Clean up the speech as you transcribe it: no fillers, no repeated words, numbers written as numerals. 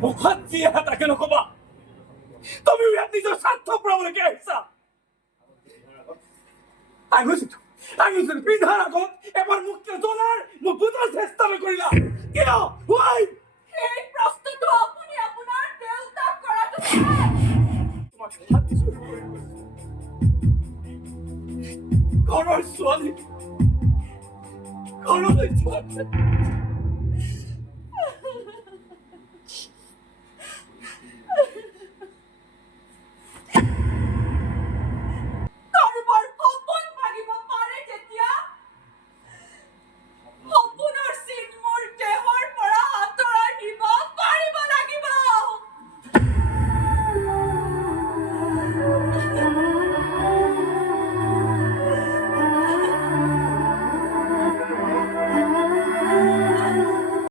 Mukat siya takin ko ba? Tumiwiyat nito sa top na wala kaya isa. আমি যদি বিধান এখন এবার মুখ্য ডলার মুখুতার চেষ্টা করিলা কেন ওয়াই এই প্রশ্ন তো আপনি আপনার দেউতা করাতে তোমাকে হাত ঘরের ছোৱালী ঘৰলৈ যোৱা